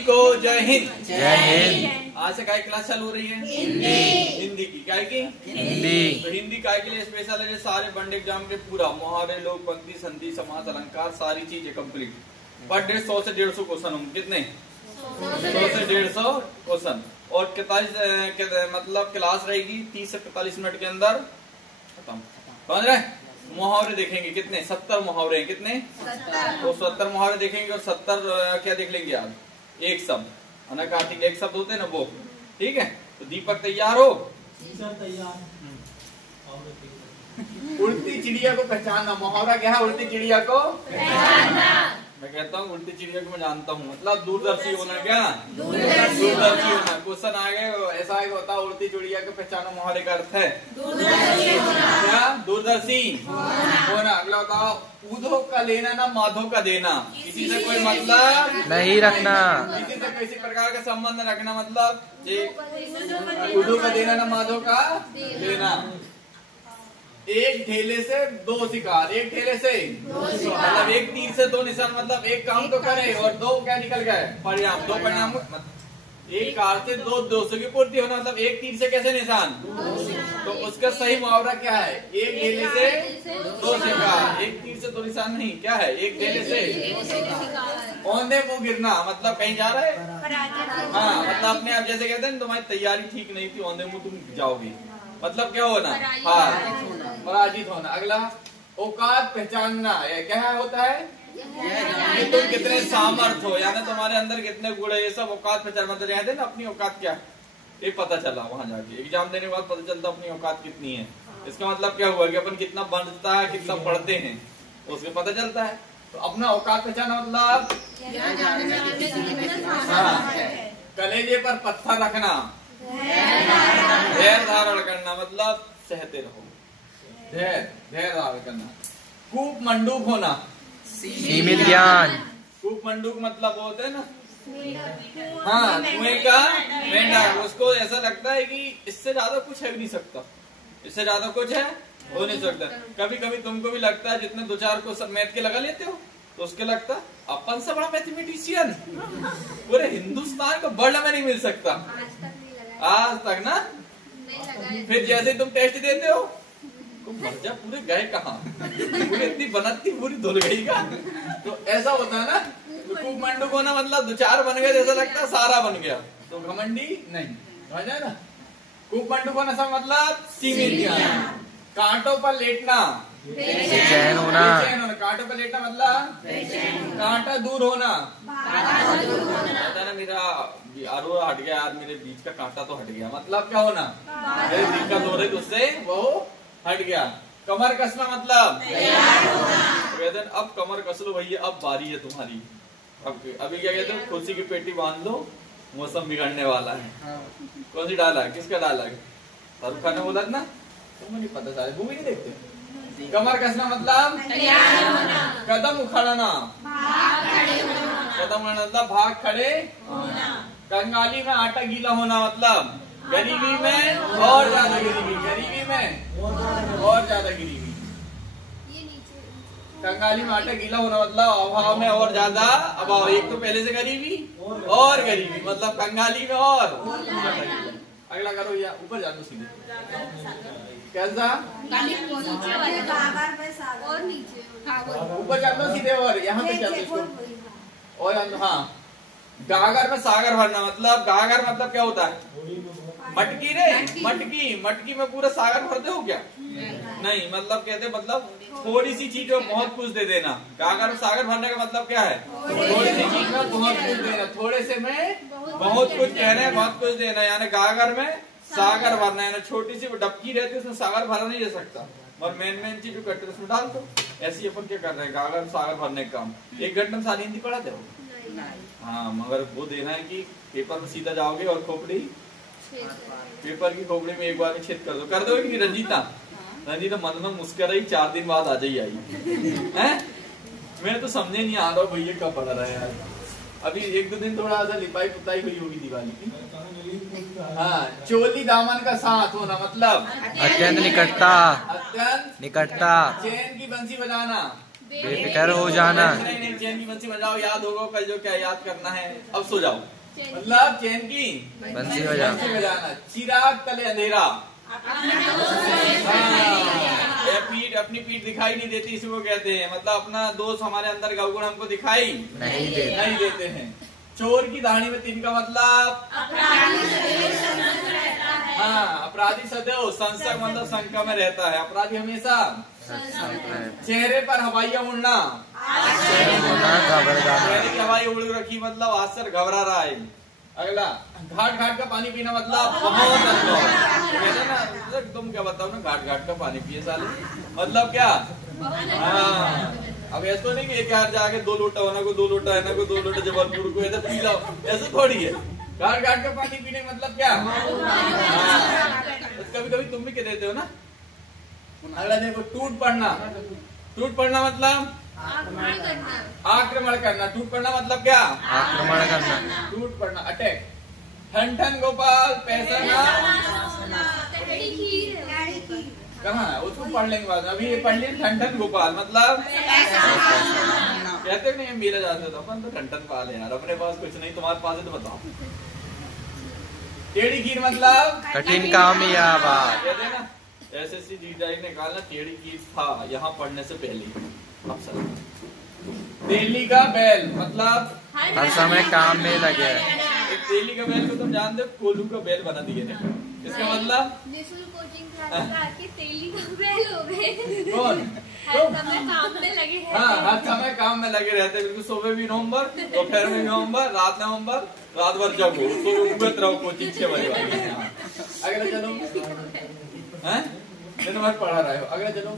को जय हिंद। जय हिंद। आज से काय क्लास चालू हो रही है? हिंदी की। काय की? हिंदी। तो हिंदी काय के लिए स्पेशल है, सारे बंड एग्जाम के पूरा मुहावरे, लोक पंक्ति, संधि, समास, अलंकार, सारी चीजें कंप्लीट। पर डे 100 से 150 क्वेश्चन होंगे। कितने? 100 से 150 क्वेश्चन। और 45 मतलब क्लास रहेगी 30 से 45 मिनट के अंदर खत्म। समझ रहे? मुहावरे देखेंगे कितने? 70 मुहावरे हैं। कितने? 70। तो 70 मुहावरे देखेंगे और 70 क्या देख लेंगे आज? एक शब्द, अनाकार्थिक एक शब्द होते हैं ना वो। ठीक है, तो दीपक तैयार हो? तैयार। उड़ती चिड़िया को पहचानना। मुहावरा क्या है? उड़ती चिड़िया को पहचानना। मैं कहता हूँ उड़ती चिड़िया को मैं जानता हूँ, मतलब दूरदर्शी होना। क्या? दूरदर्शी होना। क्वेश्चन आ गए ऐसा है, बताओ उड़ती चिड़िया को पहचानो मुहावरे का अर्थ है क्या? दूरदर्शी होना। अगला बताओ, ऊधो का लेना ना माधो का देना। किसी से कोई मतलब नहीं रखना। किसी से किसी प्रकार का संबंध रखना, मतलब ऊधो का देना ना माधो का देना। एक ढेले से दो शिकार। एक ढेले से मतलब एक तीर से दो निशान, मतलब एक काम तो करे और दो क्या निकल गए परिणाम। दो परिणाम, एक कार से दो दोषों की पूर्ति होना, मतलब एक तीर से कैसे निशान। तो उसका सही मुहावरा क्या है? एक ढेले से दो शिकार। एक तीर से दो निशान नहीं, क्या है? एक ढेले से औंधे मुंह गिरना, मतलब कहीं जा रहे हैं। हाँ, मतलब अपने आप जैसे कहते हैं तुम्हारी तैयारी ठीक नहीं थी, औंधे मुंह तुम जाओगे, मतलब क्या होना? हाँ, पराजित होना। अगला, औकात पहचानना। क्या होता है? ये तुम कितने सामर्थ हो, यानी तुम्हारे अंदर कितने गुण है, ये सब औकात पहचान। मतलब रहते ना अपनी औकात क्या है, ये पता चला वहां जाके। एग्जाम देने के बाद पता चलता अपनी औकात कितनी है। इसका मतलब क्या हुआ कि अपन कितना बनता है, कितना पढ़ते हैं, उसमें पता चलता है। तो अपना औकात पहचाना मतलब कलेजे पर पत्थर रखना, धैर्य धारण करना, मतलब सहते रहो, धैर्य धारण करना। कूप मंडूक होना, सीमित ज्ञान। कूप मंडूक मतलब वो होते है ना, हाँ, कुएं का मेंढक। उसको ऐसा लगता है कि इससे ज्यादा कुछ है भी नहीं सकता, इससे ज्यादा कुछ है हो नहीं सकता। कभी कभी तुमको भी लगता है जितने दो चार को मैथ के लगा लेते हो, तो उसके लगता अपन से बड़ा मैथमेटिशियन पूरे हिंदुस्तान को वर्ल्ड में नहीं मिल सकता आज तक ना। फिर जैसे तुम टेस्ट देते हो, मर्जा पूरे गए कहाँ, पूरी इतनी बनती पूरी धुल गई का। तो ऐसा होता है ना। तो खूब मंडूक होना मतलब दो चार बन गए, जैसा लगता है सारा बन गया, तो घमंडी नहीं। समझ ना? खूब मंडूक होना सब मतलब सीमित ज्ञान। कांटों पर लेटना, बेचैन होना। कांटों पर लेटना मतलब कांटा दूर होना। ना मेरा आरोरा हट गया यार, मेरे बीच का कांटा तो हट गया, मतलब क्या होना? मेरे दिक्कत हो रही उससे वो हट गया। कमर कसना मतलब कहते हैं अब कमर कस लो भैया, अब बारी है तुम्हारी। अब अभी क्या कहते हैं, खुशी की पेटी बांध लो, मौसम बिगड़ने वाला है। कौन सी डायलॉग? किसका डायलॉग? शाहरुख खान ने बोला ना, तुम नहीं पता, सारे मूवी नहीं देखते। कमर कसना मतलब कदम उखाड़ना, कदम उखाड़ना मतलब भाग खड़े होना। कंगाली में आटा गीला होना मतलब गरीबी में और ज्यादा गरीबी, गरीबी में और ज्यादा गरीबी। कंगाली में आटा गीला होना मतलब अभाव में और ज्यादा अभाव। एक तो पहले से गरीबी और गरीबी, मतलब कंगाली में और। अगला करो या ऊपर जा दो सीधे। कैसा? ऊपर जा दो सीधे और यहाँ पे जा दो और। हाँ, गागर में सागर भरना मतलब, गागर मतलब क्या होता है? मटकी रे, मटकी में पूरा सागर भरते हो क्या? नहीं, मतलब कहते मतलब थोड़ी सी चीज में बहुत कुछ दे देना। गागर में सागर भरने का मतलब क्या है? थोड़ी सी चीज में बहुत कुछ देना, थोड़े से में बहुत कुछ कहना है, बहुत कुछ देना। यानी गागर में सागर भरना है ना। छोटी सी डबकी रहती है, उसमें सागर भरा नहीं जा सकता, और मेन चीज जो करते हैं उसमें डाल दो। ऐसे अपन क्या कर रहे हैं, गागर में सागर भरने का काम। 1 घंटे में सारी हिंदी पढ़ाते हो? हाँ, मगर वो देना है कि पेपर में सीधा जाओगे और खोपड़ी, पेपर की खोपड़ी में एक बार में छेद कर दो कि रंजीता मन में मुस्कुरा ही 4 दिन बाद आ जाइए आई है। मैं तो समझे नहीं आ रहा भैया कब पढ़ रहा है यार। अभी 1-2 दिन थोड़ा सा लिपाई पुताई हुई होगी दिवाली की। हाँ, चोली दामन का साथ होना मतलब अत्यंत निकटता, अत्यंत निकटता। चैन की बंसी बजाना, बेफिक्र हो जाना। नहीं, चैन की बंसी बजाओ, याद होगा कल जो क्या याद करना है। अब सो जाओ, मतलब चैन की बंसी बजाना। चिराग तले अंधेरा। पीठ, अपनी पीठ दिखाई नहीं देती, इसी को कहते हैं, मतलब अपना दोस्त हमारे अंदर का अवगुण हमको दिखाई नहीं देते हैं। चोर की दाढ़ी में तीन का मतलब हाँ, अपराधी सदैव संशय मतलब शंका में रहता है, अपराधी हमेशा। चेहरे पर हवाइयाँ उड़ना, चेहरे की हवाई उड़ रखी मतलब हाथ घबरा रहा है। अगला, घाट घाट का पानी पीना मतलब बहुत अनुभव। कहते ना, तुम क्या बताओ ना, घाट घाट का पानी पिए साले, मतलब क्या? हाँ, अब ऐसा तो नहीं कि एक यार जाके 2 लोटा होना को 2 लोटा है ना को 2 लोटा जबलपुर को ऐसा पी लो, ऐसा थोड़ी है। घाट घाट का पानी पीने मतलब क्या? कभी कभी तुम भी कह देते हो ना। अगला देखो, टूट पड़ना। टूट पड़ना मतलब आक्रमण करना। टूट पड़ना मतलब क्या? आक्रमण करना। टूट पड़ना, अटैक। ठन ठन गोपाल पैसा ना कहाँ है, उसको पढ़ लेंगे बाद में। अभी ये पढ़ लिया, ठन ठन गोपाल मतलब कहते नहीं, मेरा जाते तो अपन तो ठन ठन पाल है यार, अपने पास कुछ नहीं, तुम्हारे पास है तो बताओ। टेढ़ी खीर मतलब कठिन काम या बात। कहते हैं ना, एसएससी जीजाई ने कहा ना, टेढ़ी खीर था यहाँ पढ़ने से पहले। दिल्ली का बैल मतलब हर समय काम में लगे। दिल्ली का बैल को तुम जानते हो, कोलू का बैल बना दिए थे। इसका मतलब तेली का बैल हो गए। कौन? हर समय काम में लगे रहते। हाँ, हर समय काम में लगे रहते हैं, बिल्कुल। सुबह भी नवंबर, दोपहर में नवंबर, रात नवंबर, रात भर जगो, उगत रहो कोचिंग 6 बजे। अगला चलो, दिन भर पढ़ा रहे हो। अगला चलो,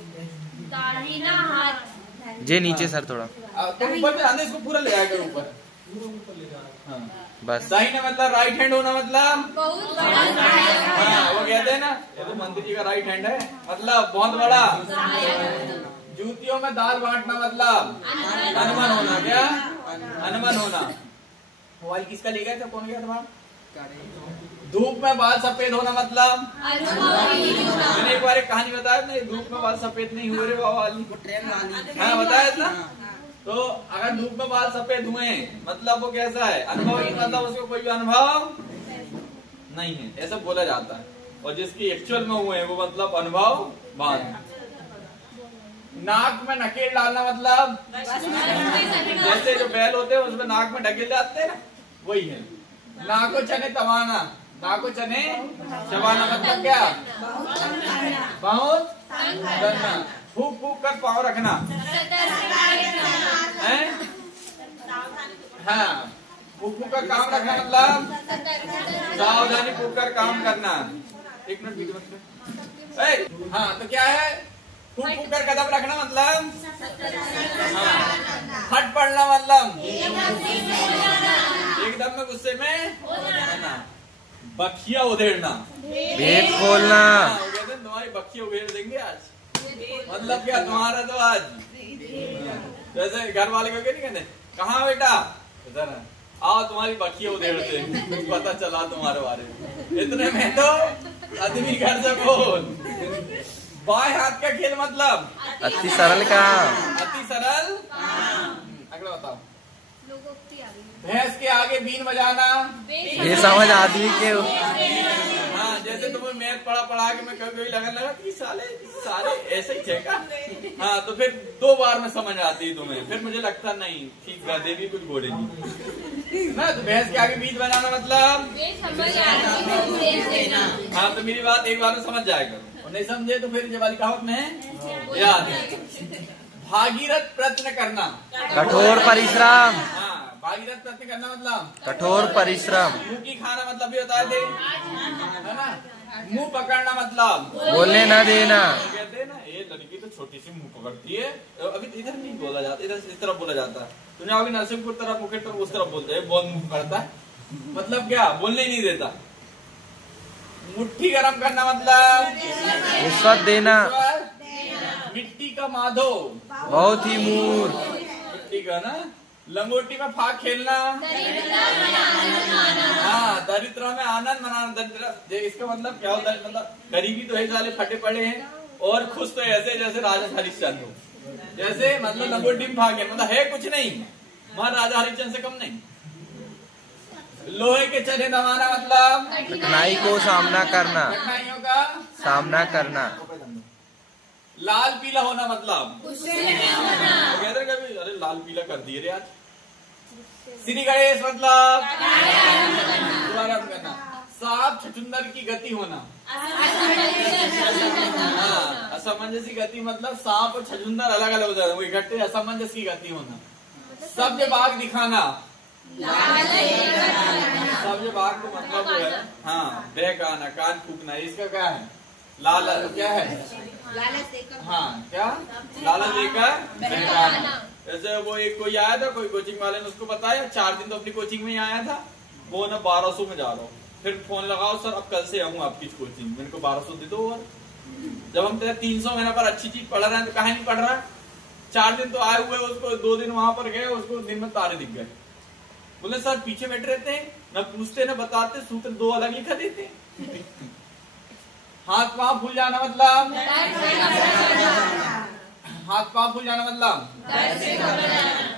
दाहिना हाथ जे नीचे सर थोड़ा तो ऊपर में आने, इसको पूरा ले आया करो ऊपर। हाँ, बस। दाहिना मतलब राइट हैंड होना, मतलब बहुत बड़ा। हाँ, वो कहते हैं ना, ये तो मंत्री जी का राइट हैंड है, मतलब बहुत बड़ा। जूतियों में दाल बांटना मतलब अनमन होना। क्या? अनमन होना। मोबाइल किसका ले गया था, कौन गया था? धूप में बाल सफेद होना मतलब मैंने एक बार एक कहानी बताया ना, धूप में बाल सफेद नहीं हुए रे बाबा वाली। हाँ, बताया था। तो अगर धूप में बाल सफेद हुए मतलब वो कैसा है, अनुभव, मतलब उसको कोई भी अनुभव नहीं है, ऐसा बोला जाता है। और जिसकी एक्चुअल में हुए वो मतलब अनुभव बांध। नाक में नकेल डालना मतलब जैसे जो बैल होते हैं उसमें नाक में ढकेल जाते हैं ना, वही है। नाको चने तवाना, नाको चने चबाना मतलब क्या? बहुत करना। फूक फूक कर पाँव रखना है। हाँ, फूक फूक कर काम रखना मतलब सावधानी फूक कर काम करना। 1 मिनट बीच में। हाँ, तो क्या है? फूक फूक कर कदम रखना मतलब हाँ, फट पड़ना मतलब एकदम में गुस्से में होना। बखिया उधेड़ना, भेद खोलना। तुम्हारी बखिया उधेड़ देंगे आज, मतलब क्या? तुम्हारा तो आज जैसे घर वाले को क्या नहीं कहते, कहाँ बेटा इधर आओ, तुम्हारी बखिया उधेड़ते, पता चला तुम्हारे बारे में। इतने में तो आदमी घर से बोल। बाएं हाथ का खेल मतलब अति सरल काम। अति सरल। अगला बताओ, भैंस के आगे बीन बजाना ये समझ आदमी के। हाँ, जैसे तुम्हें मैथ पढ़ा के मैं कभी लगने लगा कि सारे ऐसे ही थे का। हाँ, तो फिर 2 बार में समझ आती है तुम्हें, फिर मुझे लगता नहीं ठीक गधे भी कुछ बोलेगी ना। तो भैंस के आगे बीज बनाना मतलब हाँ, तो मेरी बात एक बार में समझ जाएगा, और नहीं समझे तो फिर ये वाली कहावत में याद है। भागीरथ प्रयत्न करना, कठोर परिश्रम। हाँ, भागीरथ प्रयत्न करना मतलब कठोर परिश्रम। मुंह की खाना मतलब भी बताए थे, है ना। मुंह पकड़ना मतलब बोलने न देना। कहते हैं ना, ये लड़की तो छोटी सी मुंह पकड़ती है। अभी इधर नहीं बोला जाता, इधर इस तरफ बोला जाता है। तुमने अभी नरसिंहपुर तरफ, मुकेट तरफ, उस तरफ बोलते हैं, बहुत मुंह पकड़ता है, मतलब क्या? बोलने ही नहीं देता। मुट्ठी गरम करना मतलब रिश्वत देना। मिट्टी का माधो बहुत ही मूर्ख। मिट्टी का ना। लंगोटी में फाक खेलना, हाँ, दरिद्र में आनंद मनाना। दरिद्र इसका मतलब क्या होता है? मतलब गरीबी तो है, साले फटे पड़े हैं, और खुश तो ऐसे जैसे राजा हरिश्चंद्र हो। जैसे मतलब लंगोटी भागे मतलब है कुछ नहीं, महाराजा हरिश्चंद्र से कम नहीं। लोहे के चने दबाना मतलब कठिनाई को सामना करना, कठिनाइयों का सामना करना। लाल पीला होना मतलब कहते हैं कभी अरे लाल पीला कर दिए रे आज। श्री गणेश मतलब शुभारंभ करना। साफ छछुंदर की गति होना, हाँ असमंजस की गति मतलब सांप और छछुंदर अलग अलग हो जाते हैं, वो इकट्ठे असमंजस की गति होना। सब्ज बाग दिखाना, सब्ज बाग को मतलब जो है हाँ बहकाना, कान फूकना, इसका क्या है लाल क्या है हाँ क्या लालच देकर बहकाना। जैसे वो एक कोई आया था, कोई कोचिंग वाले ने उसको बताया 4 दिन तो अपनी कोचिंग में ही आया था, वो ना 1200 में जा रहा हूँ, फिर फोन लगाओ सर अब कल से आऊँ आपकी कोचिंग, मेरे को 1200 दे दो। और जब हम तेरे 300 महीना पर अच्छी चीज पढ़ रहे हैं तो कहीं नहीं पढ़ रहा। 4 दिन तो आए हुए, उसको 2 दिन वहां पर गए, उसको दिन में तारे दिख गए। बोले सर पीछे बैठे रहते हैं, न पूछते न बताते, सूत्र 2 अलग लिखा देते। हाथ पांव फूल जाना मतलब हाथ पांव फूल जाना मतलब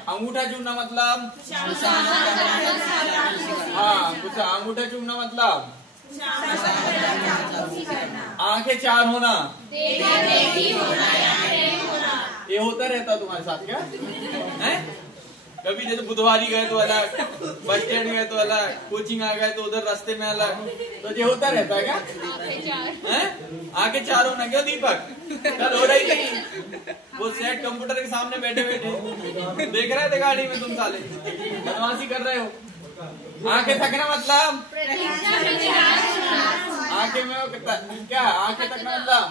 अंगूठा चूमना मतलब हाँ कुछ अंगूठा चूमना मतलब आंखें 4 होना। ये होता रहता तुम्हारे साथ क्या है? कभी जैसे बुधवारी गए तो अलग, बस स्टैंड गए तो अलग, कोचिंग आ गए तो उधर रास्ते में अलग, तो ये होता रहता है क्या? आगे 4 होना क्यों दीपक? कल हो रही थी वो सेट कंप्यूटर के सामने बैठे बैठे देख रहे थे गाड़ी में, तुम साले बदमाशी कर रहे हो। आंखें थकना मतलब आंखें में क्या आंखें थकना मतलब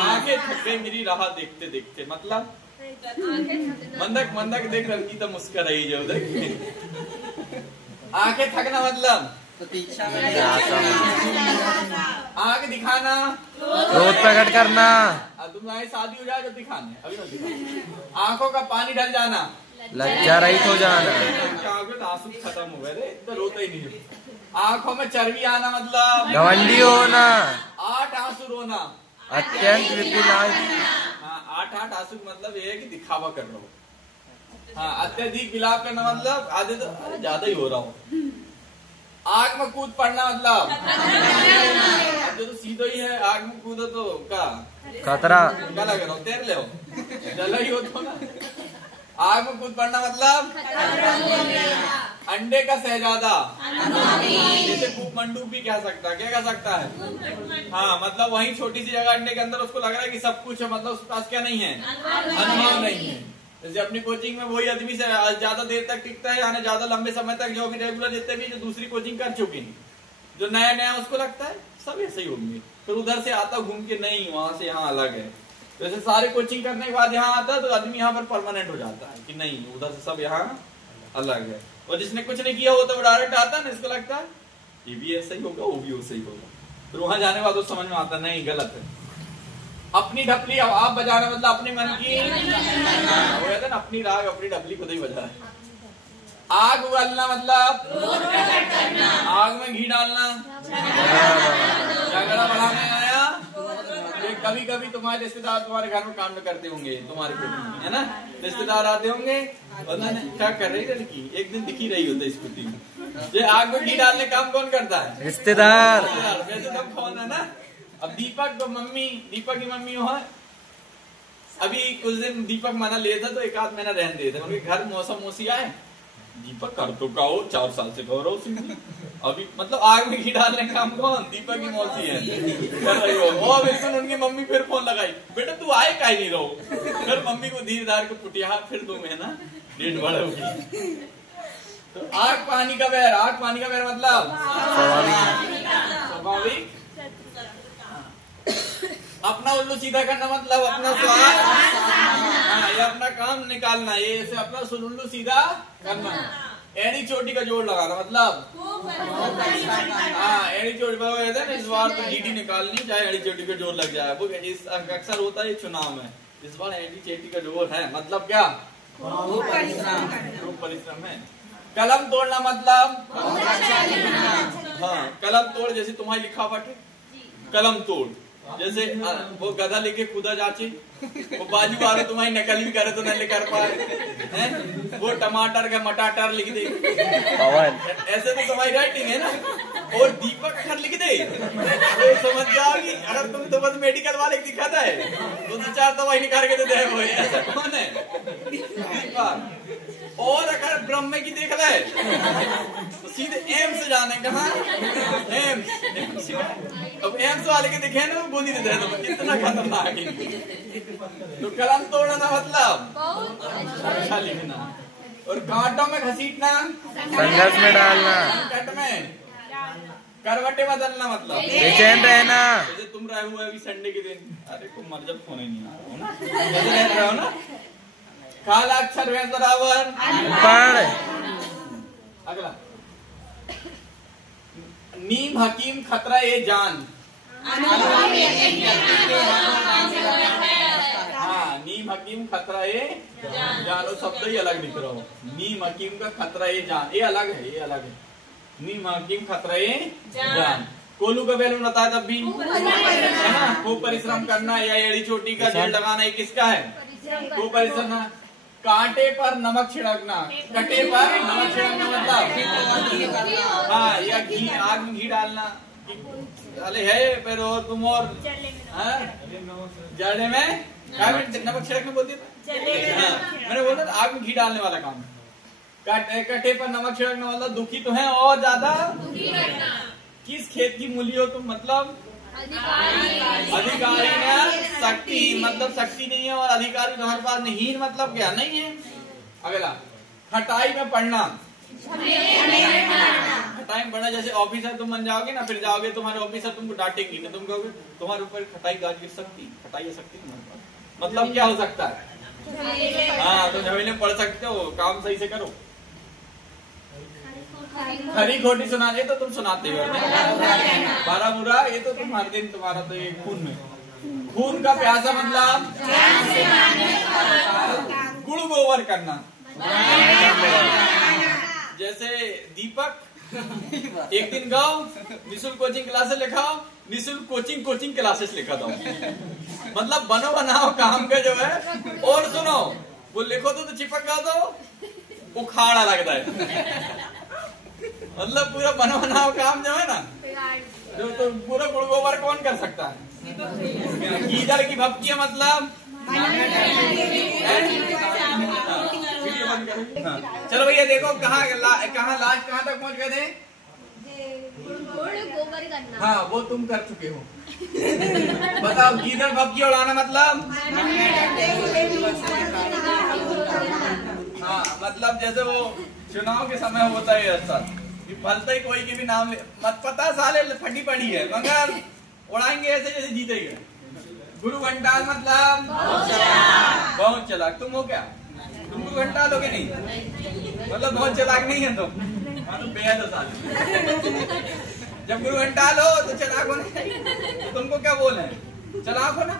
आंखें थक गई मेरी राह देखते देखते मतलब मंदक मंदक देख रही तो मुस्कुरा रही जो देख। आंखें थकना मतलब आंख दिखाना, क्रोध प्रकट करना। तुम्हारी शादी हो जाए तो दिखाने, अभी मत दिखाना। आंखों का पानी ढल जाना, लज्जा रहित हो जाना। आंखों में आंसू खत्म हो गए, इतना रोता ही नहीं। आंखों में चर्बी आना मतलब घमंडी होना, 8 आंसू रोना, अत्यंत विपिलाय। हाँ 8 आंसू मतलब ये है कि दिखावा कर रहा हो। हाँ अत्यधिक विलाप करना मतलब आधे तो ज्यादा ही हो रहा हो। आग में कूद पड़ना मतलब जो तो सीधा ही है, आग में कूदो तो क्या खतरा, क्या लग रहा हो तैर ले जला ही हो तो ना। आग में कूद पड़ना मतलब अंडे का शहजादा, जैसे कूपमंडूप भी कह सकता है, क्या कह सकता है हाँ मतलब वही छोटी सी जगह अंडे के अंदर उसको लग रहा है कि सब कुछ है, मतलब उसके पास क्या नहीं है अनुभव नहीं है। जैसे अपनी कोचिंग में वही आदमी से ज्यादा देर तक टिकता है, यानी ज्यादा लंबे समय तक जो भी रेगुलर जितने भी जो दूसरी कोचिंग कर चुके हैं, जो नया नया उसको लगता है सब ऐसे ही होंगे, फिर उधर से आता घूम के नहीं वहां से यहाँ अलग है। जैसे सारे कोचिंग करने के बाद यहाँ आता है तो आदमी यहाँ पर परमानेंट हो जाता है कि नहीं उधर से सब यहाँ अलग है। और जिसने कुछ नहीं किया वो तो डायरेक्ट आता है ना, इसको लगता है ये भी ऐसा ही होगा वो भी वैसा ही होगा, फिर वहां जाने के बाद तो समझ में आता नहीं गलत है। अपनी ढपली आप बजाना मतलब अपने मन की वो कहते हैं ना अपनी राग अपनी ढपली खुद ही बजा है। आग उगलना मतलब आग में घी डालना, झगड़ा बढ़ाने आया। कभी कभी तुम्हारे रिश्तेदार तुम्हारे घर में काम करते होंगे, तुम्हारे है ना रिश्तेदार आते होंगे, क्या कर रही लड़की, एक दिन दिखी रही होती स्कूटी में। ये आग में घी डालने काम कौन करता है? रिश्तेदार। वैसे सब कौन है ना। अब दीपक की मम्मी हो, अभी कुछ दिन दीपक मना लिया था तो 1 आध महीना रहने दिए थे, उनके घर मौसम मौसी आए, दीपक कर तो कहो 4 साल से कहो रहो अभी मतलब आग में घी डालने का काम कौन? दीपक की मौसी है कर रही हो। वो बिल्कुल उनकी मम्मी फिर फोन लगाई, बेटा तू आए का ही नहीं रहो, फिर मम्मी को धीरे धार को पुटिया फिर 2 महीना डेट बढ़ोगी। तो आग पानी का बैर, आग पानी का बैर मतलब स्वाभाविक। अपना उल्लू सीधा करना मतलब अपना स्वाद, हाँ ये अपना काम निकालना, ये ऐसे अपना उल्लू सीधा करना। एड़ी चोटी का जोड़ लगाना मतलब हाँ एड़ी चोटी कहते हैं इस बार तो जीडी निकालनी चाहे एड़ी चोटी का जोड़ लग जाए, वो इस अक्सर होता है चुनाव में, इस बार एड़ी चोटी का जोड़ है मतलब क्या खूब परिश्रम है। कलम तोड़ना मतलब हाँ कलम तोड़, जैसे तुम्हारी लिखावट है कलम तोड़, जैसे वो गधा लेके खुदा जाचे, वो बाजू वाले तुम्हारी नकल भी करे तो नहीं कर पाए हैं, वो टमाटर का मटाटर लिख दे, ऐसे तो तुम्हारी राइटिंग है ना। और दीपक अगर लिख दे तो समझ जाओगी, अगर तुम तो बस मेडिकल वाले दिखाता है तो 2-4 दवाई निकाल के दे वो, ऐसा कौन है दीपक। और अगर ब्रह्म की देख रहा है तो सीधे एम्स जाने, कहा एम्स। अब एम्स वाले के दिखे ना गोली दे दे, तो इतना खतरनाक है। तो कलम तोड़ना मतलब अच्छा लिखना, और कांटों में घसीटना, संघर्ष में डालना, संकट में करवटे बदलना मतलब बेचैन रहना। जैसे तुम रहे हुए अभी संडे के दिन, अरे तुम मर जब फोन ही नहीं आ रहा हो ना, जैसे रह रहे हो ना। काला अक्षर में बराबर अनपढ़। अगला, नीम हकीम खतरा ए जान। हाँ, नीम हकीम खतरा ए जान, वो शब्द ही अलग लिख रहा हूँ। नीम हकीम का खतरा ए जान, ये अलग है, ये अलग है। नीम हकीम खतरा ए जान। कोलू का बैलून बताया तब भी है ना, खूब परिश्रम करना या एड़ी चोटी का जेल लगाना, ये किसका है? खूब परिश्रम। कांटे पर नमक छिड़कना, कटे पर नमक छिड़कना मतलब हाँ, या घी, आग में घी डालना। अरे है फिर और तुम और जड़े में नमक छिड़कना बोलती थी, मैंने बोला आग में घी डालने वाला काम। कटे पर नमक छिड़कने वाला दुखी तो है और ज्यादा किस खेत की मूली हो तुम, मतलब अधिकारी है। शक्ति मतलब शक्ति नहीं है, और अधिकारी तुम्हारे पास नहीं, हीन मतलब क्या नहीं है। अगला, खटाई में पढ़ना। खटाई में पढ़ना, जैसे ऑफिसर तुम बन जाओगे ना, फिर जाओगे तुम्हारे ऑफिसर तुमको डांटेंगे ना, तुम कहोगे तुम्हारे ऊपर खटाई गाज गिर सकती, खटाई है सकती तुम्हारे पास, मतलब क्या हो सकता है? हाँ, तो झमेले पढ़ सकते हो, काम सही से करो। खरी खोटी सुना, ये तो तुम सुनाते हो, बारा बुरा ये तो तुम हर दिन, तुम्हारा तो ये खून में, खून का प्यासा मतलब गुड़ गोबर करना। जैसे दीपक एक दिन गाओ निःशुल्क कोचिंग क्लासेस लिखाओ, निःशुल्क कोचिंग क्लासेस लिखा दो, मतलब बनो बनाओ काम का जो है। और सुनो, वो लिखो तो चिपक गा दो, उखाड़ा लगता है, मतलब पूरा बनो बनाओ काम जो है ना, जो तो पूरा गुड़ गोबर कौन कर सकता है? गीदड़ की भपकी मतलब चलो भैया देखो कहाँ लास्ट कहाँ तक पहुँच गए थे? गोबर करना। हाँ, वो तुम कर चुके हो। बताओ, गीदड़ भपकी उड़ाना मतलब हाँ, मतलब जैसे वो चुनाव के समय होता है ऐसा, फलता ही कोई की भी नाम मत पता, साले फटी पड़ी है, मगर उड़ाएंगे ऐसे जैसे जीतेंगे। गुरु घंटाल मतलब बहुत चालाक। तुम हो क्या? तुम गुरु घंटाल हो के नहीं, मतलब बहुत चालाक नहीं है तुम, बेहद हो साले। जब गुरु घंटाल हो तो चालाक हो नहीं, तुमको क्या बोल है? चालाक हो ना,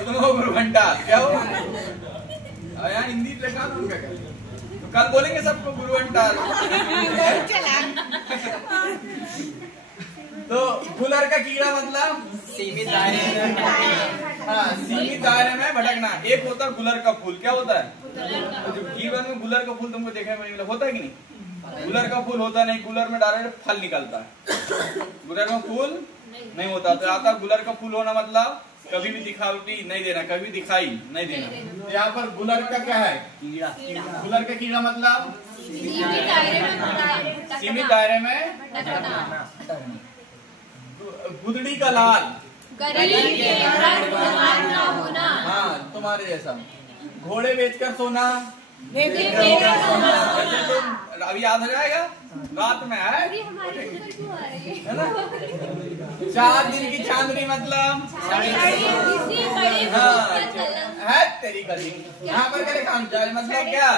तुम हो गुरु घंटाल, क्या हो यार? हिंदी लिखा था उनका, तो कल बोलेंगे सबको गुरु घंटाल। तो गुलर का कीड़ा मतलब सीमित दायरे में, हाँ, सीमित दायरे में भटकना। एक होता है गुलर का फूल, क्या होता है? जो जीवन में गुलर का फूल तुमको देखने में मिला होता है कि नहीं? गुलर का फूल होता नहीं, गुलर में डायरेक्ट फल निकलता है, गुलर में फूल नहीं होता। तो आता गुलर का फूल होना मतलब कभी भी दिखावटी नहीं देना, कभी दिखाई नहीं देना। यहाँ पर गुलर का क्या है? कीड़ा। गुलर का कीड़ा मतलब सीमित दायरे में। गुदड़ी का लाल, हाँ तुम्हारे जैसा। घोड़े बेचकर सोना, अभी याद हो जाएगा, रात में है ना। 4 दिन की चांदनी मतलब है तेरी गली। यहाँ पर क्या लिखा मतलब क्या?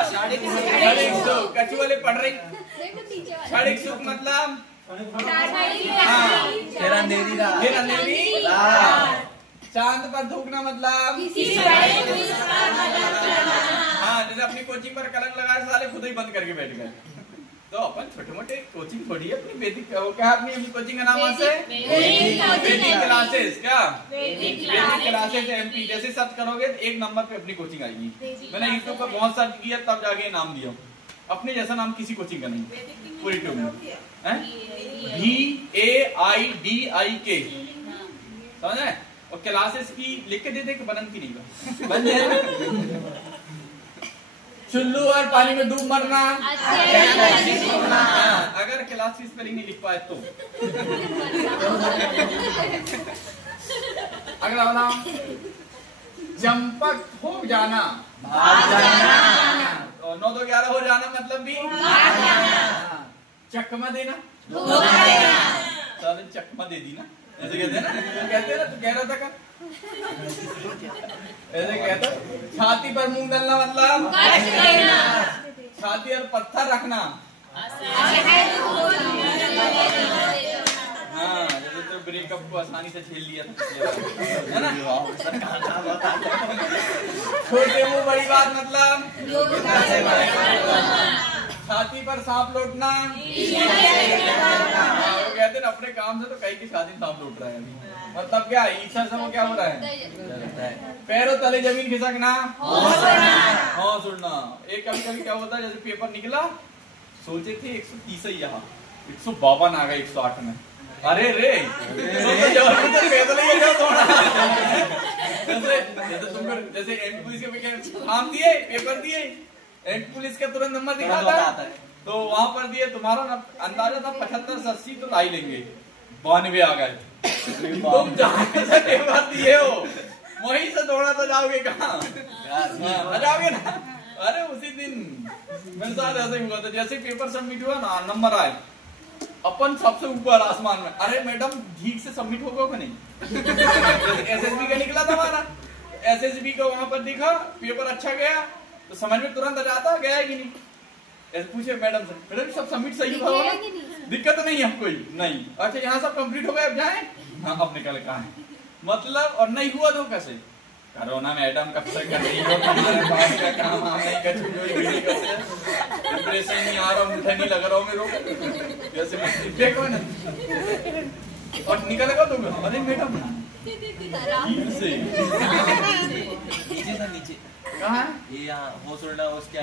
कछु वाले पढ़ रही, क्षणिक सुख मतलब फिर अंधेरी। चांद पर थूकना मतलब हाँ, जैसे अपनी कोचिंग पर कलंक लगाए साले खुद ही बंद करके बैठ गए। तो अपन छोटे मोटे कोचिंग थोड़ी है अपनी वैदिक, क्या अपनी कोचिंग का नाम है वैदिक क्लासेस, क्या वैदिक क्लासेस MP। जैसे सर्च करोगे तो 1 नंबर पे अपनी कोचिंग आएगी। मैंने यूट्यूब पर बहुत सर्च किया तब जाके नाम दिया। अपने जैसा नाम किसी कोचिंग का नहीं पूरी ट्यूब में। VAIDIK समझ रहे? और क्लासेस की लिख के दे दे बनन की नहीं बन जाएगा। चुल्लू और पानी में डूब मरना, अगर क्लास की स्पेलिंग नहीं लिख पाए तो। अगला वाला चंपक हो जाना, भाग जाना। 9 2 11 हो जाना मतलब भी चकमा देना, चकमा दे दी ना, ऐसे कहते हैं ना, कहते हैं ना, तू कह रहा था क्या? ऐसे कहते। छाती पर मूंग डालना मतलब छाती पर पत्थर रखना। हाँ, जैसे तो ब्रेकअप को आसानी से झेल लिया है ना। छोटे मुंह बड़ी बात मतलब छाती पर सांप लौटना। वो कहते हैं अपने काम से तो कई की शादी सांप लौट रहा है अभी, मतलब क्या ईश्वर से वो क्या हो रहा है? पैरों तले जमीन खिसकना, हाँ सुनना। एक कभी कभी क्या होता है, जैसे पेपर निकला सोचे थे 130 ही, यहाँ 152 आ गए 108 में। अरे रे जैसे एंड पुलिस के नाम दिए, पेपर दिए, एंड पुलिस का तुरंत नंबर दिखाता है, तो वहां पर दिए तुम्हारा अंदाजा था 75 से 80 तो लाई लेंगे, 92 आ गए। तुम जहाँ से पेपर दिए हो वहीं से दौड़ा तो जाओगे कहाँ? जाओगे ना। अरे उसी दिन मेरे साथ ऐसा ही हुआ था, जैसे पेपर सबमिट हुआ ना, नंबर आए, अपन सबसे ऊपर आसमान में। अरे मैडम ठीक से सबमिट होगा कि नहीं? SSB का निकला था हमारा, SSB का वहां पर दिखा, पेपर अच्छा गया तो समझ में तुरंत आ जाता गया कि नहीं। ऐसे पूछे मैडम से, मैडम सब सबमिट सही हुआ होगा, दिक्कत नहीं है कोई? नहीं। अच्छा यहाँ सब कंप्लीट हो गया, अब जाए? हाँ अब निकल कहाँ है मतलब। और नहीं हुआ तो कैसे? कोरोना मैडम कब से कर रही हो, तुम्हारे पास का काम हम नहीं कर चुके, डिप्रेशन नहीं आ रहा, मुझे नहीं लग रहा हूँ मेरे जैसे देखो ना। और निकलेगा तो अरे मैडम कहाँ वो सुनना उसके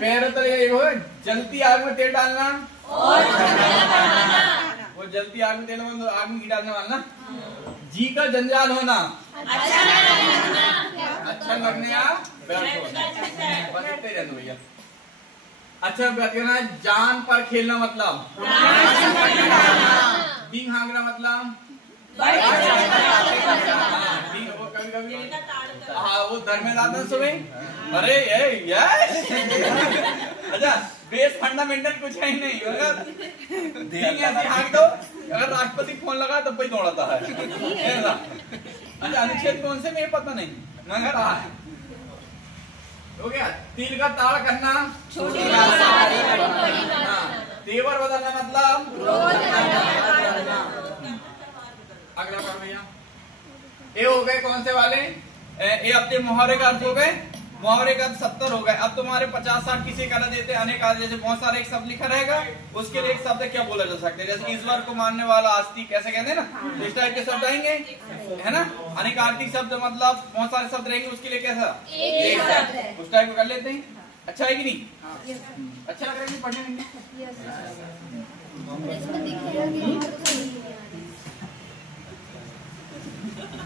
पैरों तले हो, जलती आग में तेल डालना, वो जलती आग में तेल में आग में घी डालने वाला। जी का जंजाल होना, अच्छा लगने भैया। अच्छा बात करना है, जान पर खेलना मतलब बिंग हांगना मतलब कभी कभी हाँ वो धर्मेंद्र आता सुबह। अरे ये अच्छा बेस फंडामेंटल कुछ है ही नहीं। अगर हाँक दो, अगर राष्ट्रपति फोन लगा तब कोई दौड़ाता है। अच्छा अनुच्छेद कौन से मेरे पता नहीं, मगर हो गया। तिल का ताड़ करना, तेवर बदलना मतलब अगला कर भैया। ये हो गए कौन से वाले? ये अपने मुहावरे का अर्थ हो गए, मुहावरे का 70 हो गए। अब तुम्हारे 50-60 किसी का देते अनेक आदि, जैसे बहुत सारे एक शब्द लिखा रहेगा, उसके लिए एक शब्द क्या बोला जा सकता है? जैसे ईश्वर को मानने वाला आस्तिक ऐसे कहते हैं ना, इस टाइप के शब्द आएंगे है ना। अनेक आर्थिक शब्द मतलब बहुत सारे शब्द रहेंगे, उसके लिए कैसा एक शब्द, उस टाइप को कर लेते हैं। अच्छा है कि नहीं? अच्छा लग रहा है पढ़ने में?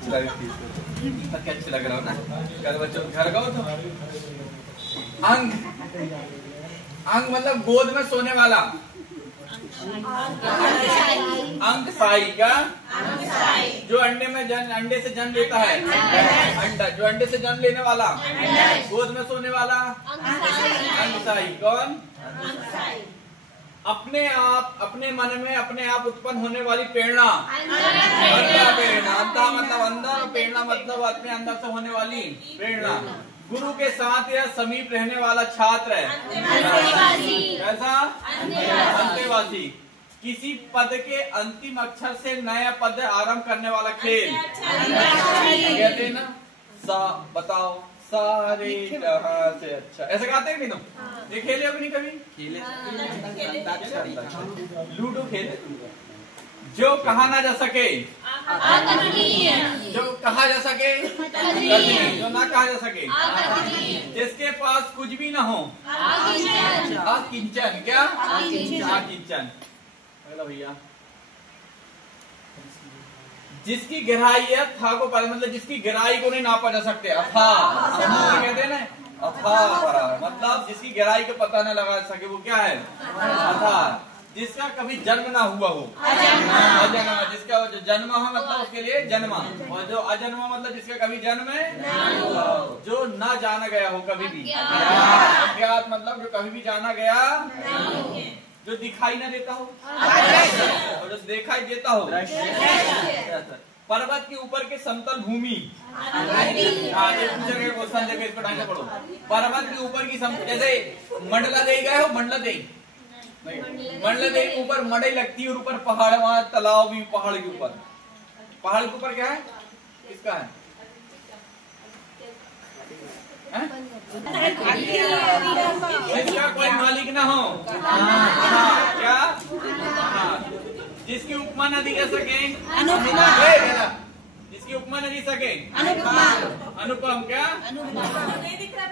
अच्छा लग रहा हो ना, कल बच्चों घर गो तो। अंग, अंग मतलब गोद में सोने वाला, अंग साई का, जो अंडे में अंडे से जन्म लेता है, अंडा जो अंडे से जन्म लेने वाला, गोद में सोने वाला अंग साई। कौन? अपने आप, अपने मन में अपने आप उत्पन्न होने वाली प्रेरणा, प्रेरणा। अंधा मतलब अंदर, प्रेरणा मतलब अपने अंदर से होने वाली प्रेरणा। गुरु के साथ या समीप रहने वाला छात्र है, कैसा? अंतेवासी। किसी पद के अंतिम अक्षर से नया पद आरंभ करने वाला खेल कहते हैं ना। सा बताओ, सारे जहां से अच्छा, ऐसे गाते हैं कि तुम? ये खेले हो कि नहीं कभी? लूडो खेले? जो कहा ना जा सके, जो कहा जा सके कठिन, जो ना कहा जा सके, जिसके पास कुछ भी ना हो, किंचन, क्या? किंचन। भैया जिसकी गहराई है था को पर, मतलब जिसकी गहराई को नहीं नापा जा सकते, अथा कहते हैं ना, अथा मतलब जिसकी गहराई को पता न लगा सके, वो क्या है? अथा। जिसका कभी जन्म ना हुआ हो, अजन्मा। जिसका जो जन्मा हो मतलब उसके लिए जन्मा, और जो अजन्मा मतलब जिसका कभी जन्म ना हुआ हो, जो ना जाना गया हो कभी भी, अज्ञात मतलब जो कभी भी जाना गया, जो दिखाई ना देता हो और जो दिखाई देता हो, पर्वत के ऊपर के समतल भूमि। क्वेश्चन देखो, इसको ढंग से पढ़ो। पर्वत के ऊपर की जैसे मंडला दे गए हो, मंडला दे, मंडला दे ऊपर मड़ई लगती है और ऊपर पहाड़, वहां तालाब भी पहाड़ के ऊपर। पहाड़ के ऊपर क्या है? किसका है? इसका कोई मालिक ना हो, क्या? जिसकी उपमा न दी जा सके, जिसकी उपमा न दी सके, अनुपम, क्या?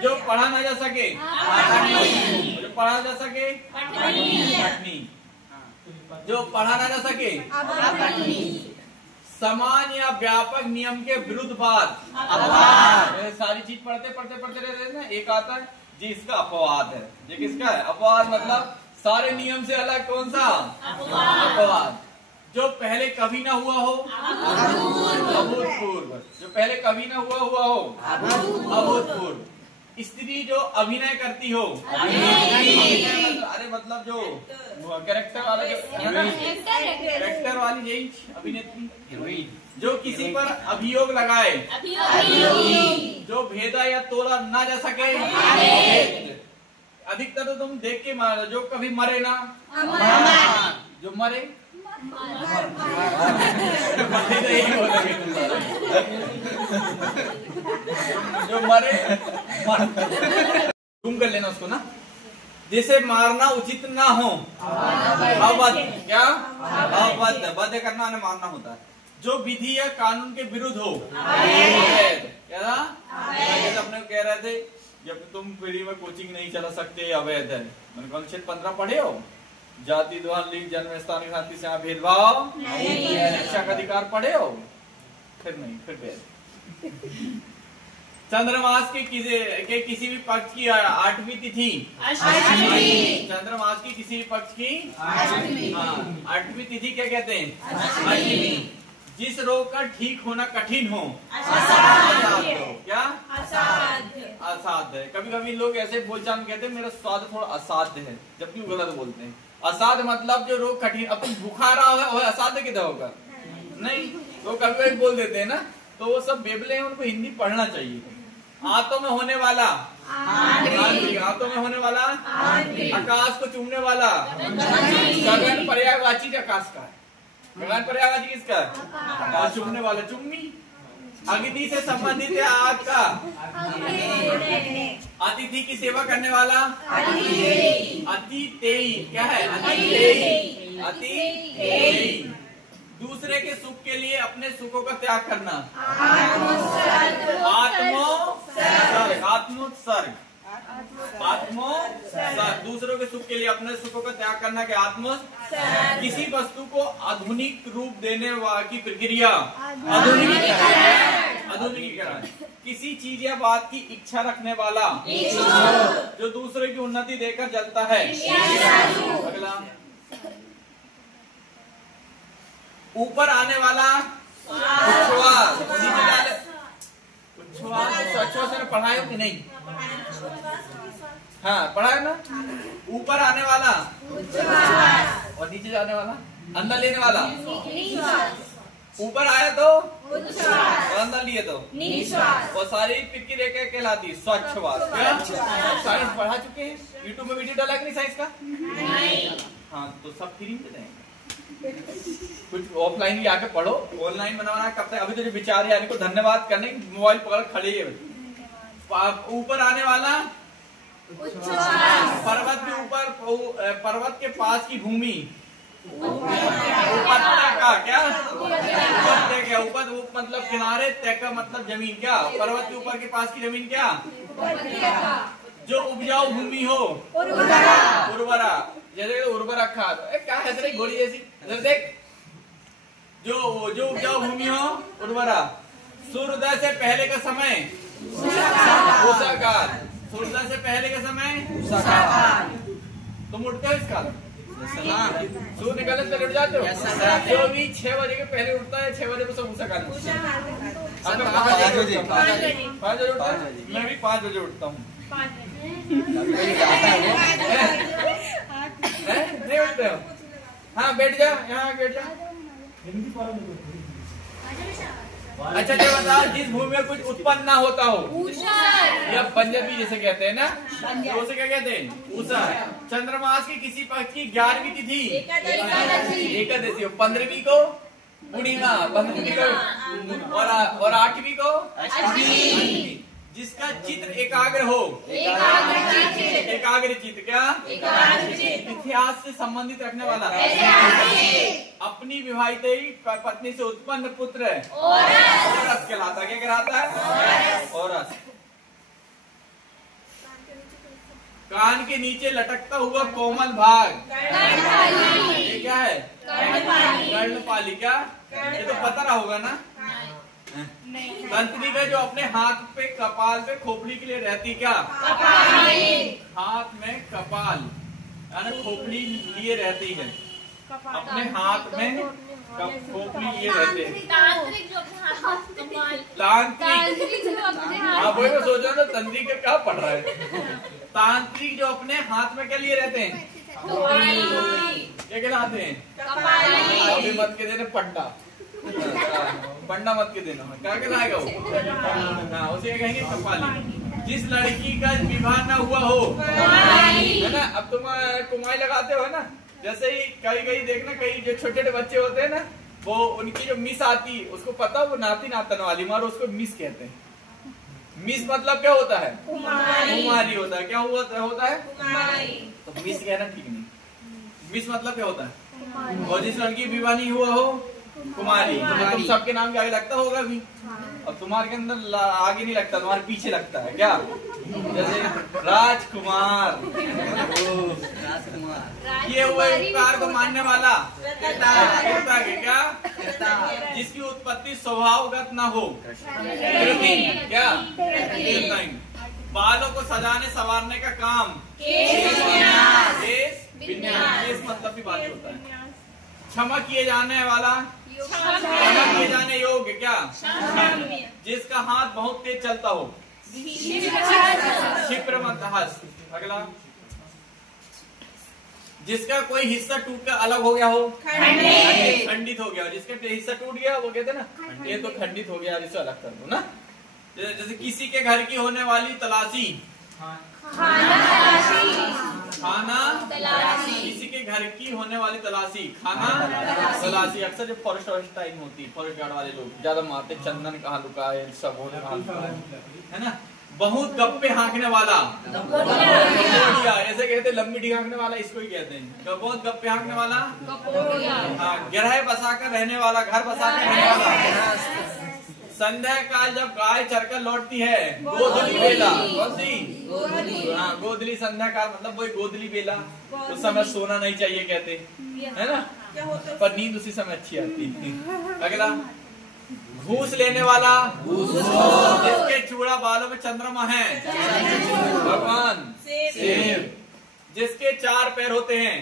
जो पढ़ा ना जा सके, जो पढ़ा जा सके, पत्नी, जो पढ़ा ना जा सके, समान या व्यापक नियम के विरुद्ध बात, सारी चीज पढ़ते रहते ना, एक आता है जी इसका अपवाद है। ये किसका है? अपवाद मतलब सारे नियम से अलग कौन सा? अपवाद। जो पहले कभी ना हुआ हो, अभूतपूर्व। जो पहले कभी ना हुआ हो, अभूतपूर्व। स्त्री जो अभिनय करती हो, अरे मतलब जो कैरेक्टर वाला, जो कैरेक्टर वाली यही अभिनेत्री, जो किसी पर अभियोग लगाए, जो भेदा या तोला ना जा सके, अधिकतर तो तुम देख के मारो, जो कभी मरे ना, जो मरे, जो मरे तुम कर लेना उसको ना। जिसे मारना उचित ना हो, अवध, क्या? अवध, वध करना ने मारना होता है। जो विधि या कानून के विरुद्ध हो, क्या था? अपने कह रहे थे जब तुम फ्री में कोचिंग नहीं चला सकते, अवैध है। मैंने अनुच्छेद 15 पढ़े हो? जाति द्वार लिंग जन्म स्थान के साथ से यहाँ भेदभाव नहीं है। शिक्षा का अधिकार पढ़े हो? फिर नहीं, फिर चंद्रमास के किसी भी पक्ष की 8वीं तिथि, चंद्रमास की किसी भी पक्ष की 8वीं तिथि क्या कहते हैं? 8वीं। जिस रोग का ठीक होना कठिन हो, क्या? असाध्य। कभी कभी लोग ऐसे बोलचाल में कहते हैं मेरा स्वाद थोड़ा असाध्य है, जबकि वो गलत बोलते हैं। असाध्य मतलब जो रोग कठिन, अब तुम बुखार रहा है वो असाध्य किधर होगा? नहीं, वो कभी कभी बोल देते हैं ना, तो वो सब बेबले हैं, उनको हिंदी पढ़ना चाहिए। हाथों में होने वाला, हाथों में होने वाला, आकाश को चूमने वाला, गगन पर्यायवाची आकाश का है। गगन पर्यायवाची किसका है? चूमने वाला, चुम्मी। अतिथि से संबंधित है आग का, अतिथि की सेवा करने वाला, अतिथेयी, क्या है? अतिथेयी। दूसरे के सुख के लिए अपने सुखों का त्याग करना, आत्मोत्सर्ग। दूसरों के सुख के लिए अपने सुखों का त्याग करना के आत्मोत्सर्ग। किसी वस्तु को आधुनिक रूप देने की प्रक्रिया, आधुनिकीकरण। किसी चीज या बात की इच्छा रखने वाला, जो दूसरे की उन्नति देकर चलता है। अगला, ऊपर आने वाला, उच्छ्वास ने पढ़ा है कि नहीं? हाँ, पढ़ा है ना? ऊपर आने वाला और नीचे जाने वाला, अंदर लेने वाला। ऊपर आया तो और अंदर लिए तो और सारी पिक्की रेखा कहलाती स्वच्छवास। साइंस पढ़ा चुके हैं, यूट्यूब में वीडियो डाला कि नहीं साइंस का? हाँ, तो सब फ्री में देंगे। कुछ ऑफलाइन भी आके पढ़ो, ऑनलाइन बनाना कब तक? अभी तो जो विचार है इनको धन्यवाद करने, मोबाइल पकड़ खड़े है। ऊपर आने वाला पर्वत के ऊपर, पर्वत के पास की भूमि, उपत्यका क्या, उपत्यका, ऊपर मतलब किनारे, तय मतलब जमीन क्या, पर्वत के ऊपर के पास की जमीन क्या, जो उपजाऊ भूमि हो, उर्वरा, जैसे उर्वरा खाद, क्या है तेरी घोड़ी जैसी, देख, जो उपजाऊ भूमि हो उर्वरा, सूर्योदय से पहले का समय उषाकाल, सूर्योदय से पहले का समय उषाकाल, तुम उठते हो इस काल, सूर्य निकलने से उठ जाते हो, जो भी 6 बजे के पहले उठता है 6 बजे को सब उषाकाल, मैं भी 5 बजे उठता हूँ, नहीं उठते हो, हाँ बैठ जा, यहाँ बैठ जा। अच्छा जो बताओ, जिस भूमि में कुछ उत्पन्न ना होता हो या पंजाबी जैसे कहते हैं ना, तो उसे क्या कहते हैं, ऊषा। चंद्रमास की किसी पक्ष की 11वीं तिथि एकादशी, 15वीं को पूर्णिमा, 15वीं को और 8वीं को अष्टमी। जिसका चित्र एकाग्र हो, एकाग्र चित्त क्या, इतिहास से संबंधित रखने वाला, अपनी विवाहित पत्नी से उत्पन्न पुत्र औरस कहलाता, क्या कहलाता है, औरस। कान के नीचे लटकता हुआ कोमल भाग ये क्या है, कर्णपाली, क्या ये तो पता रहा होगा ना। तंत्रिका जो अपने हाथ पे कपाल पे खोपड़ी के लिए रहती, क्या, हाथ में कपाल यानी खोपड़ी लिए रहती है, अपने हाथ में खोपड़ी लिए रहते हैं। तांत्रिक जो अपने हाथ तांत्रिक, हाँ वही मैं सोच रहा था तंत्रिक का क्या पढ़ रहा है। तांत्रिक जो अपने हाथ में क्या लिए रहते हैं, क्या कहलाते हैं, अभी मत के देने पंडा, पंडा मत के देना, क्या कहलाएगा वो, हाँ उसे कहेंगे कपाली। जिस लड़की का विवाह ना हुआ हो, है ना, अब तुम कुमाई लगाते हो ना, जैसे ही कहीं देखना, कहीं जो छोटे छोटे बच्चे होते हैं ना, वो उनकी जो मिस आती उसको पता, वो नाती नातन वाली मारो, उसको मिस कहते हैं। मिस मतलब क्या होता है, कुमारी होता है, क्या होता है, तो मिस कहना ठीक नहीं, मिस मतलब क्या होता है। और जिस लड़की विवाह नहीं हुआ हो, कुमारी, तो तुम सबके नाम के आगे लगता होगा भी, अब तुम्हारे के अंदर आगे नहीं लगता, तुम्हारे पीछे लगता है, क्या, जैसे राजकुमार, ये हुए उपकार को मानने वाला, क्या, जिसकी उत्पत्ति स्वभावगत न हो, क्या, बालों को सजाने संवारने का काम, केश मतलब भी बात होता है। क्षमा किए जाने वाला, क्षमा किए जाने योग्य, क्या, जिसका हाथ बहुत तेज चलता हो, क्षिप्र मंदहस्त। अगला, जिसका कोई हिस्सा टूट कर अलग हो गया हो, खंडित हो गया, जिसका हिस्सा टूट गया वो कहते ना, ये तो खंडित हो गया, इसे अलग कर दो ना। जैसे किसी के घर की होने वाली तलाशी, खाना तलाशी, किसी के घर की होने वाली तलाशी, खाना तलाशी। अक्सर जो फॉरेस्ट टाइम होती है, फॉरेस्ट गार्ड वाले लोग ज्यादा मारते, चंदन कहाँ लुका है, सब है ना। बहुत गप्पे हाँकने वाला, ऐसे कहते, लंबी डी हाँकने वाला इसको ही कहते हैं, बहुत गप्पे हाँकने वाला, हाँ, गृह बसाकर रहने वाला, घर बसाकर रहने वाला। संध्या काल जब गाय चरकर लौटती है, गोधली बेला, कौन सी, हाँ गोधली संध्या काल मतलब वही गोधली बेला, उस समय सोना नहीं चाहिए कहते, है ना, पर नींद उसी समय अच्छी आती है। अगला, घूस लेने वाला, जिसके चूड़ा बालों में चंद्रमा है, भगवान शिव। जिसके 4 पैर होते हैं,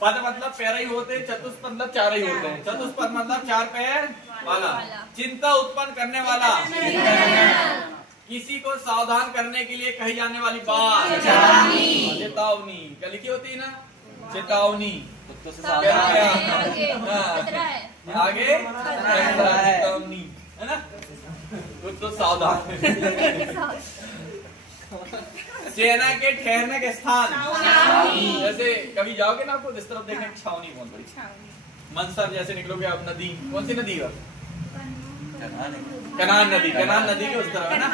पद मतलब पैर ही होते हैं, चतुष्पद मतलब 4 ही होते हैं, चतुष्पद मतलब 4 पैर वाला। चिंता उत्पन्न करने वाला, किसी को सावधान करने के लिए कही जाने वाली बात, चेतावनी, क्या लिखी होती है ना, चेतावनी, आगे चेतावनी, है ना, कुछ तो सावधान। सेना के ठहरने के स्थान, जैसे कभी जाओगे ना, आपको इस तरफ देखने की छावनी बहुत बड़ी, मनसर जैसे निकलोगे आप, नदी कौन सी नदी है, कनान नदी, कनान नदी के उस तरफ है ना,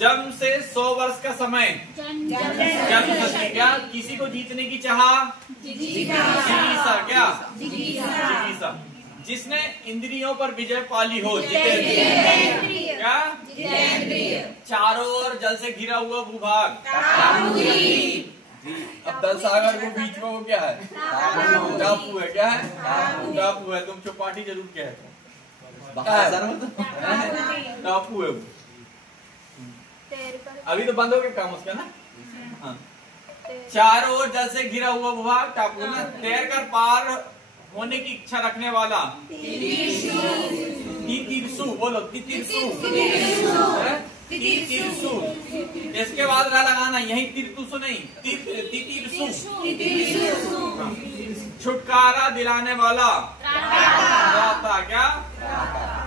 जन्म से 100 वर्ष का समय जन्म से क्या किसी को जीतने की चाह जिगीसा क्या जिगीसा जिसने इंद्रियों पर विजय पाली हो जितेंद्रिय क्या चारों ओर जल से घिरा हुआ भूभाग अब दल सागर को बीच में वो क्या है टापू है क्या है टापू है तुम चौपाटी जरूर क्या है टापू है वो अभी तो बंद हो गया काम उसका ना हाँ चारों ओर जल से घिरा हुआ भूभाग टापू ना तैर कर पार होने की इच्छा रखने वाला तितिरसु बोलो तितिरसु तितिरसु इसके बाद रा लगाना यही तिरतुसु नहीं तितिरसु छुटकारा दिलाने वाला राता क्या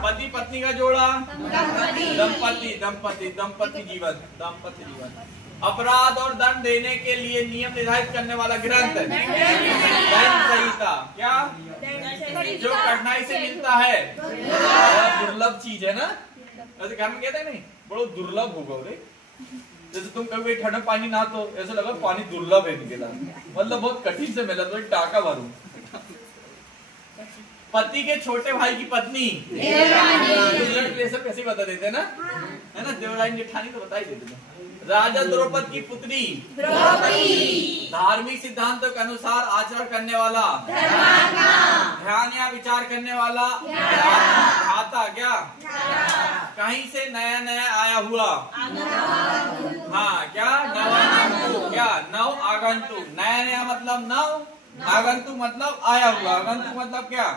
पति पत्नी का जोड़ा दंपति जीवन अपराध और दंड देने के लिए नियम निर्धारित करने वाला ग्रंथ दंड संहिता क्या जो कठिनाई से मिलता है दुर्लभ चीज है ना ऐसे घर में कहते हैं नहीं बड़ा दुर्लभ होगा रे जैसे तुम कभी ठंडा पानी ना तो ऐसा लगा पानी दुर्लभ है निकला मतलब बहुत कठिन से मिला तो टाका भरू पति के छोटे भाई की पत्नी कैसे बता देते ना है ना देवरानी जेठानी तो बता ही देते राजा द्रौपदी की पुत्री धार्मिक सिद्धांतों के अनुसार आचरण करने वाला ध्यान या विचार करने वाला खाता क्या कहीं से नया नया आया हुआ हाँ क्या नवागंतुक क्या नव आगंतुक नया नया मतलब नव आगंतुक मतलब आया हुआ आगंतुक मतलब क्या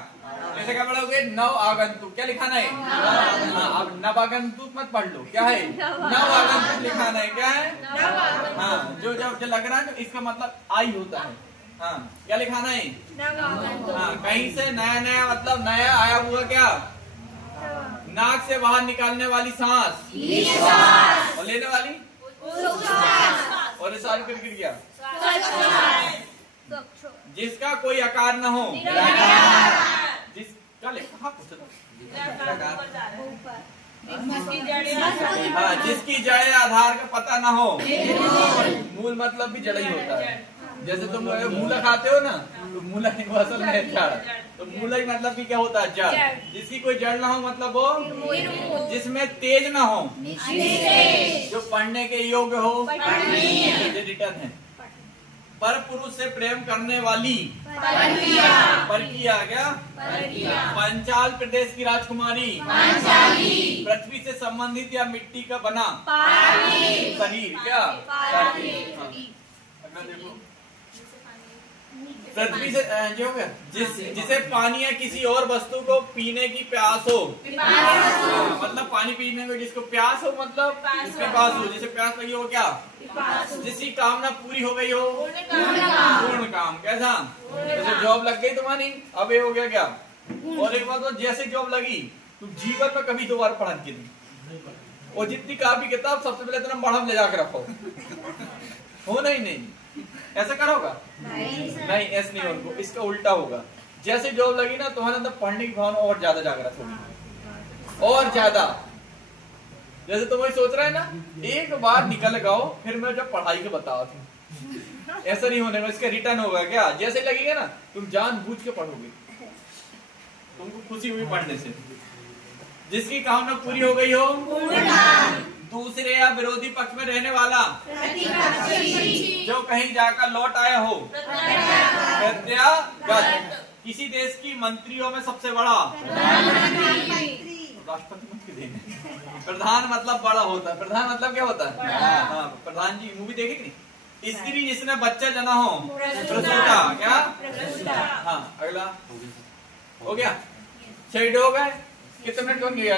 जैसे क्या पढ़ोगे नव आगंतुक क्या लिखाना है अब नवागंतुक मत पढ़ लो क्या है नव आगंतुक लिखाना है क्या है हाँ जो जब लग रहा है तो इसका मतलब आई होता है हाँ क्या लिखाना है हाँ कहीं से नया नया मतलब नया आया हुआ क्या नाक से बाहर निकालने वाली सांस और लेने वाली और ये सारी फिर गिर गया जिसका कोई आकार न हो जिसका जिसकी जड़ आधार का पता न हो मूल मतलब भी जड़ ही होता है जैसे तुम मूला खाते हो ना तो मूला असल में है जड़ तो मूला ही मतलब भी क्या होता है जड़ जिसकी कोई जड़ ना हो मतलब वो जिसमें तेज ना हो जो पढ़ने के योग्य हो रिटर्न है पर पुरुष से प्रेम करने वाली परकिया क्या पंचाल प्रदेश की राजकुमारी पृथ्वी से संबंधित या मिट्टी का बना शरीर क्या देखो पृथ्वी से जो जिसे पानी या किसी और वस्तु को पीने की प्यास हो मतलब पानी पीने को जिसको प्यास हो मतलब जिसके पास हो जिसे प्यास लगी हो क्या जिसकी कामना पूरी हो गई हो पूर्ण काम कैसा जैसे जॉब लग गई तुम्हारी अब ये हो गया क्या और एक बात तो जैसे जॉब लगी तुम जीवन में कभी 2 बार पढ़ा के नहीं और जितनी कापी किताब सबसे पहले तुम बढ़ा ले जाकर रखो हो नहीं ऐसा करोगा नहीं ऐसा नहीं होगा इसका उल्टा होगा जैसे जॉब लगी ना तुम्हारे अंदर पढ़ने की भावना और ज्यादा जागृत होगी और ज्यादा जैसे तुम वही सोच रहे हैं ना एक बार निकल गाओ फिर मैं जब पढ़ाई के बताओ थी ऐसा नहीं होने में इसका रिटर्न होगा क्या जैसे लगेगा ना तुम जानबूझ के पढ़ोगे तुमको खुशी हुई पढ़ने से जिसकी कामना पूरी हो गई हो दूसरे या विरोधी पक्ष में रहने वाला जो कहीं जाकर लौट आया हो प्रत्यागत किसी देश की मंत्रियों में सबसे बड़ा राष्ट्रपति मंत्री देने प्रधान मतलब बड़ा होता है प्रधान मतलब क्या होता है हाँ प्रधान जी मूवी देखेगी नहीं स्त्री जिसने बच्चा जना हो प्रसूता क्या हाँ अगला हो गया 6 हो गए कितने मिनट हो गया